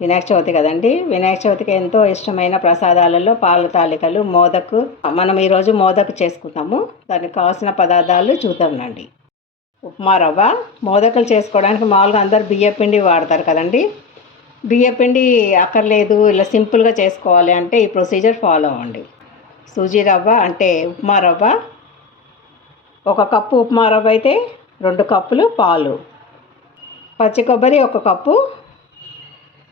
వినాయక చవితి కదండి. వినాయక చవితికి ఎంతో ఇష్టమైన ప్రసాదాలలో పాలు తాలికలు, మోదకు. మనం ఈరోజు మోదకు చేసుకుంటాము. దానికి కావాల్సిన పదార్థాలు చూద్దామండి. ఉప్మా రవ్వ. మోదకులు చేసుకోవడానికి మామూలుగా అందరు బియ్యపిండి వాడతారు కదండి. బియ్యపిండి అక్కర్లేదు, ఇలా సింపుల్గా చేసుకోవాలి అంటే ఈ ప్రొసీజర్ ఫాలో అవ్వండి. సూజీ రవ్వ అంటే ఉప్మా రవ్వ, 1 కప్పు ఉప్మా రవ్వ అయితే 2 కప్పులు పాలు, పచ్చి కొబ్బరి 1 కప్పు,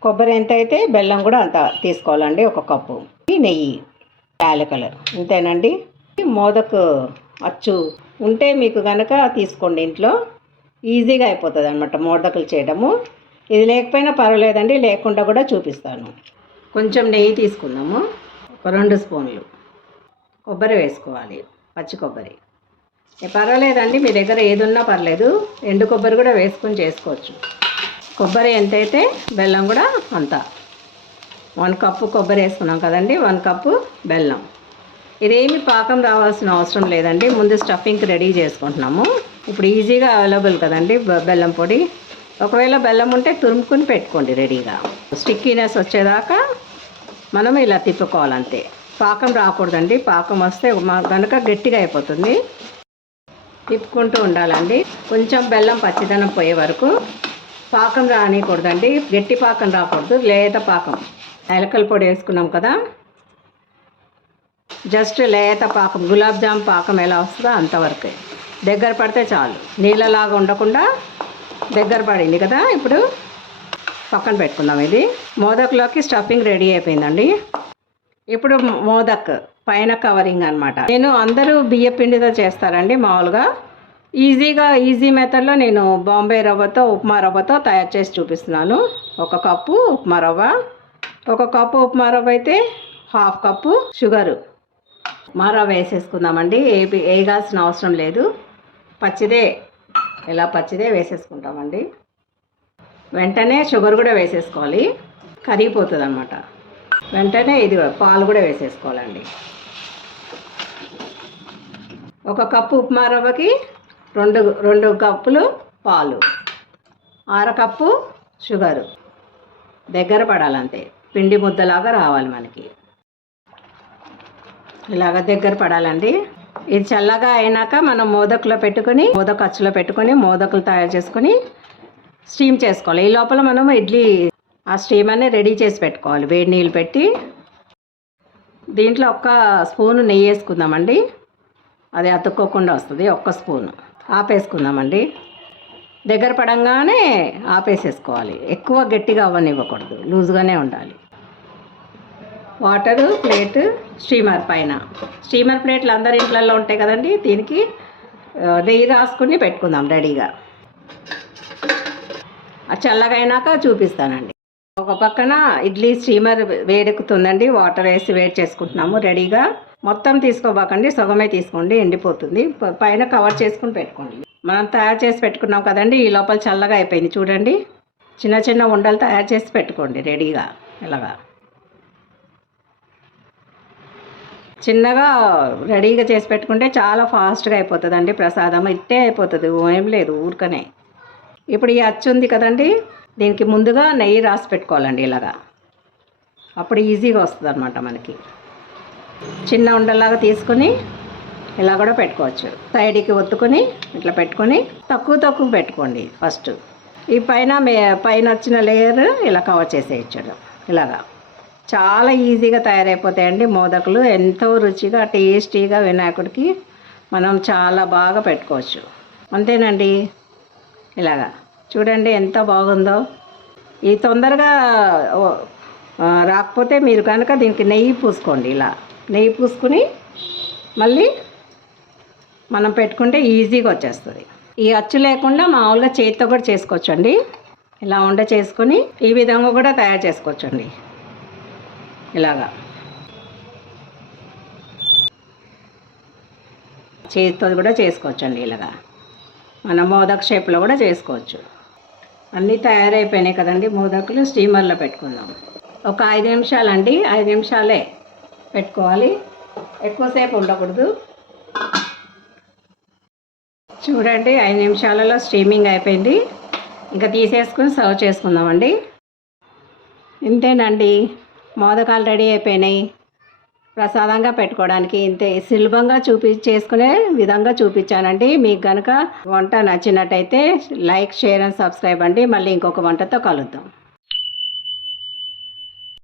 కొబ్బరి ఎంత అయితే బెల్లం కూడా అంత తీసుకోవాలండి, 1 కప్పు, నెయ్యి, యాలకులు, ఇంతేనండి. మోదకు అచ్చు ఉంటే మీకు కనుక తీసుకోండి, ఇంట్లో ఈజీగా అయిపోతుంది అన్నమాట మోదకులు చేయడము. ఇది లేకపోయినా పర్వాలేదండి, లేకుండా కూడా చూపిస్తాను. కొంచెం నెయ్యి తీసుకుందాము, 2 స్పూన్లు. కొబ్బరి వేసుకోవాలి, పచ్చి కొబ్బరి. పర్వాలేదండి, మీ దగ్గర ఏది ఉన్నా పర్లేదు, ఎండు కొబ్బరి కూడా వేసుకొని చేసుకోవచ్చు. కొబ్బరి ఎంతైతే బెల్లం కూడా అంత. 1 కప్పు కొబ్బరి వేసుకున్నాం కదండి, 1 కప్పు బెల్లం. ఇదేమి పాకం రావాల్సిన అవసరం లేదండి, ముందు స్టఫింగ్కి రెడీ చేసుకుంటున్నాము. ఇప్పుడు ఈజీగా అవైలబుల్ కదండి బెల్లం పొడి. ఒకవేళ బెల్లం ఉంటే తురుముకుని పెట్టుకోండి రెడీగా. స్టిక్కీనెస్ వచ్చేదాకా మనం ఇలా తిప్పుకోవాలంతే. పాకం రాకూడదండి, పాకం వస్తే కనుక గట్టిగా అయిపోతుంది. తిప్పుకుంటూ ఉండాలండి, కొంచెం బెల్లం పచ్చిదనం పోయే వరకు. పాకం రానికూడదండి, గట్టి పాకం రాకూడదు, లేత పాకం. యాలకల పొడి వేసుకున్నాం కదా, జస్ట్ లేత పాకం, గులాబ్ జామ్ పాకం ఎలా వస్తుందో అంతవరకే. దగ్గర పడితే చాలు, నీళ్ళలాగా ఉండకుండా దగ్గర పడింది కదా. ఇప్పుడు పక్కన పెట్టుకుందాం. ఇది మోదకులోకి స్టఫింగ్ రెడీ అయిపోయిందండి. ఇప్పుడు మోదక్ పైన కవరింగ్ అనమాట. నేను అందరూ బియ్య పిండితో చేస్తారండి మామూలుగా. ఈజీ మెథడ్లో నేను బాంబే రవ్వతో, ఉప్మా రవ్వతో తయారు చేసి చూపిస్తున్నాను. 1 కప్పు ఉప్మా రవ్వ, 1 కప్పు ఉప్మా రవ్వ అయితే 1/2 కప్పు షుగరు. ఉప్మా రవ్వ వేసేసుకుందామండి, వేయాల్సిన అవసరం లేదు. పచ్చిదే, ఇలా పచ్చిదే వేసేసుకుంటామండి. వెంటనే షుగర్ కూడా వేసేసుకోవాలి, కరిగిపోతుంది అన్నమాట. వెంటనే ఇది పాలు కూడా వేసేసుకోవాలండి. 1 కప్పు ఉప్మా రవ్వకి 2 కప్పులు పాలు, 1/2 కప్పు షుగరు. దగ్గర పడాలంతే, పిండి ముద్దలాగా రావాలి మనకి. ఇలాగ దగ్గర పడాలండి. ఇది చల్లగా అయినాక మనం మోదకులో పెట్టుకొని, మోదకు అచ్చులో పెట్టుకొని మోదకులు తయారు చేసుకొని స్టీమ్ చేసుకోవాలి. ఈ లోపల మనం ఇడ్లీ ఆ స్టీమ్ అనే రెడీ చేసి పెట్టుకోవాలి. వేడి నీళ్ళు పెట్టి దీంట్లో 1 స్పూను నెయ్యి వేసుకుందామండి, అది అతుక్కోకుండా వస్తుంది. 1 స్పూను ఆపేసుకుందామండి. దగ్గర పడంగానే ఆపేసేసుకోవాలి, ఎక్కువ గట్టిగా అవ్వనివ్వకూడదు, లూజ్గానే ఉండాలి. వాటరు, ప్లేటు, స్టీమర్ పైన. స్టీమర్ ప్లేట్లు అందరి ఇంట్లలో ఉంటాయి కదండి. దీనికి నెయ్యి రాసుకుని పెట్టుకుందాం రెడీగా. చల్లగా అయినాక చూపిస్తానండి. ఒక పక్కన ఇడ్లీ స్టీమర్ వేడెక్కుతుందండి, వాటర్ వేసి వేడి చేసుకుంటున్నాము రెడీగా. మొత్తం తీసుకోబాకండి, సగమే తీసుకోండి, ఎండిపోతుంది. పైన కవర్ చేసుకుని పెట్టుకోండి. మనం తయారు చేసి పెట్టుకున్నాం కదండి, ఈ లోపల చల్లగా అయిపోయింది చూడండి. చిన్న చిన్న ఉండలు తయారు చేసి పెట్టుకోండి రెడీగా. ఇలాగా చిన్నగా రెడీగా చేసి పెట్టుకుంటే చాలా ఫాస్ట్గా అయిపోతుందండి ప్రసాదం. ఇట్టే అయిపోతుంది, ఏం లేదు ఊరికనే. ఇప్పుడు ఈ అచ్చు ఉంది కదండి, దీనికి ముందుగా నెయ్యి రాసి పెట్టుకోవాలండి ఇలాగా. అప్పుడు ఈజీగా వస్తుంది అన్నమాట మనకి. చిన్న ఉండలాగా తీసుకొని ఇలా కూడా పెట్టుకోవచ్చు. సైడ్కి ఒత్తుకొని ఇట్లా పెట్టుకొని తక్కువ పెట్టుకోండి ఫస్ట్. ఈ పైన వచ్చిన లేయర్ ఇలా కవర్ చేసేయచ్చు. ఇలాగా చాలా ఈజీగా తయారైపోతాయండి మోదకులు. ఎంతో రుచిగా టేస్టీగా వినాయకుడికి మనం చాలా బాగా పెట్టుకోవచ్చు. అంతేనండి. ఇలాగా చూడండి ఎంత బాగుందో. ఇది తొందరగా రాకపోతే మీరు కనుక దీనికి నెయ్యి పూసుకోండి. ఇలా నెయ్యి పూసుకుని మళ్ళీ మనం పెట్టుకుంటే ఈజీగా వచ్చేస్తుంది. ఈ అచ్చు లేకుండా మామూలుగా చేతితో కూడా చేసుకోవచ్చండి. ఇలా చేసుకొని ఈ విధంగా కూడా తయారు చేసుకోవచ్చండి. ఇలాగా చేతితో కూడా చేసుకోవచ్చండి. ఇలాగా మనం మోదక్ షేప్లో కూడా చేసుకోవచ్చు. అన్నీ తయారైపోయినాయి కదండి మోదకులు. స్టీమర్లో పెట్టుకుందాం. ఒక 5 నిమిషాలండి, 5 నిమిషాలే పెట్టుకోవాలి, ఎక్కువసేపు ఉండకూడదు. చూడండి 5 నిమిషాలలో స్టీమింగ్ అయిపోయింది. ఇంకా తీసేసుకుని సర్వ్ చేసుకుందామండి. ఇంతేనండి, మోదకాలు రెడీ అయిపోయినాయి. ప్రసాదంగా పెట్టుకోవడానికి ఇంతే సులభంగా చేసుకునే విధంగా చూపించానండి. మీకు కనుక వంట నచ్చినట్టయితే లైక్, షేర్ అండ్ సబ్స్క్రైబ్ అండి. మళ్ళీ ఇంకొక వంటతో కలుద్దాం.